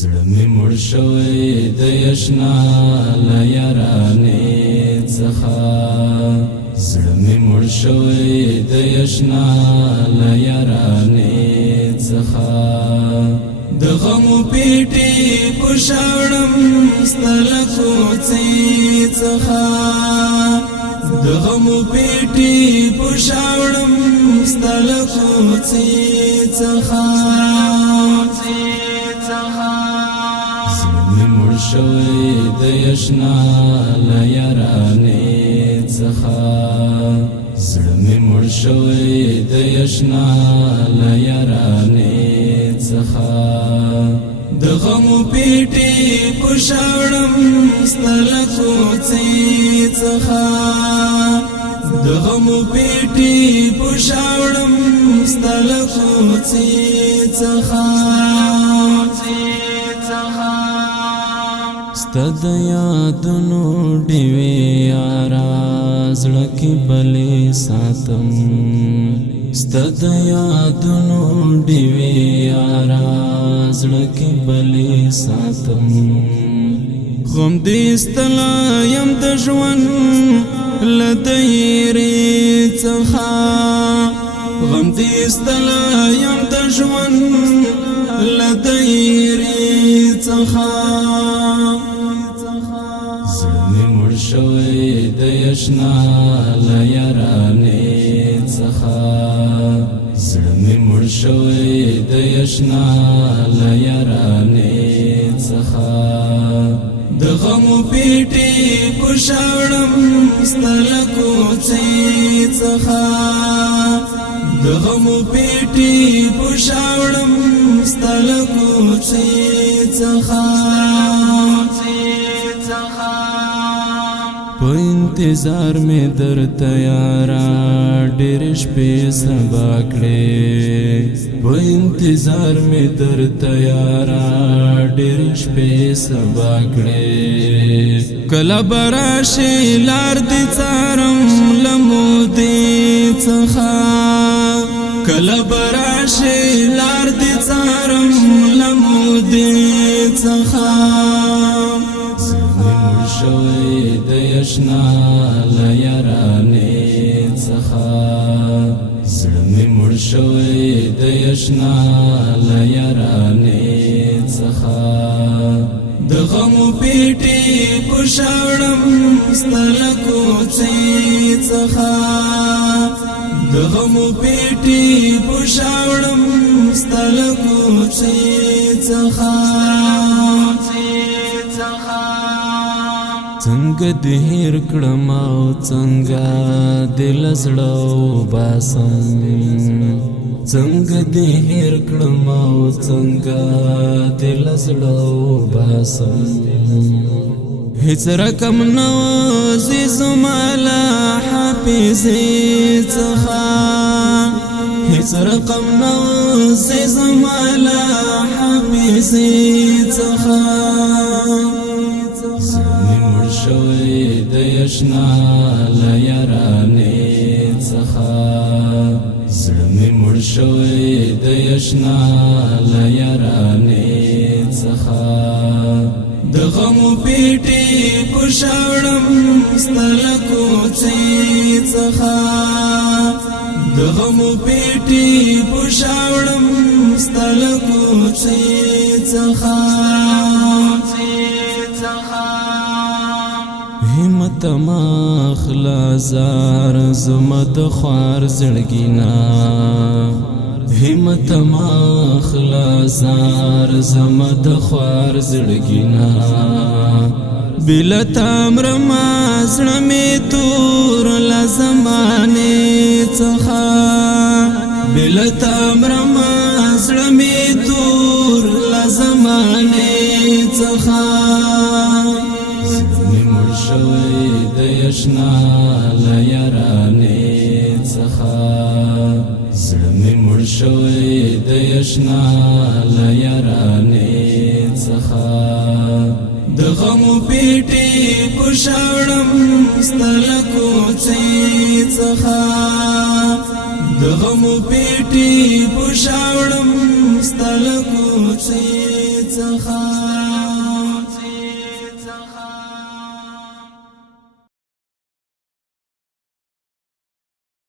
زړه مې مړ شوی د یشنا له یارانې څخه زړه مې مړ شوی د یشنا له یارانې څخه د غمو پیټي پښاړم ستله کوڅې څخه د غمو پیټي پښاړم ستله کوڅې څخه شوی د یشنا له یارانې څخه زړه مې مړ شوی د یشنا له یارانې څخه د غمو پیټي پښاړم ستله کوڅې څخه د غمو پیټي پښاړم ستله کوڅې څخه ستد یادونو ډیوې یارا زړه کې بلې ساتم ستد یادونو ډیوې یارا زړه کې بلې ساتم غم دې ستلا یم د ژوند له دیرې څخه غم دې ستلا یم د ژوند له دیرې څخه شوی د یشنا له یارانې څخه زړه مې مړ شوی د یشنا له یارانې څخه د غمو پیټي پښاړم ستله کوڅې څخه د غمو پیټي پښاړم ستله کوڅې څخه په انتظار مې درته یارا ډېر شپې سبا کړې په انتظار مې درته یارا ډېر شپې سبا کړې کله به راشې لار دې څارم له مودې څخه کله به راشې لار دې څارم له مودې څخه شوی د یشنا له یارانې څخه زړه مې مړ شوی د یشنا له یارانې څخه د غمو پیټي پښاړم ستله کوڅې څخه د غمو پیټي پښاړم ستله کوڅې څخه څنګه دې هېر کړم او څنګه دې له زړه وباسم څنګه دې هېر کړم او څنګه دې له زړه وباسم هېڅ رقم نه وځي زما له حافظې څخه هېڅ رقم نه وځي زما له حافظې څخه شوی د یشنا له یارانې څخه زړه مې مړ شوی د یشنا له یارانې څخه د غمو پیټي پښاړم ستله کوڅې څخه د غمو پیټي پښاړم ستله کوڅې څخه همت ما خلازار زما د خوار زړګینا همت ما خلازار زما د خوار زړګینا بلا تامر ما زړه مې تور لا زمانه څخه بلا تامر ما زړه مې تور لا زمانه څخه شوی د یشنا له یارانې څخه زړه مې مړ شوی د یشنا له یارانې څخه د غمو پیټي پښاړم ستله کوڅې څخه د غمو پیټي پښاړم ستله کوڅې څخه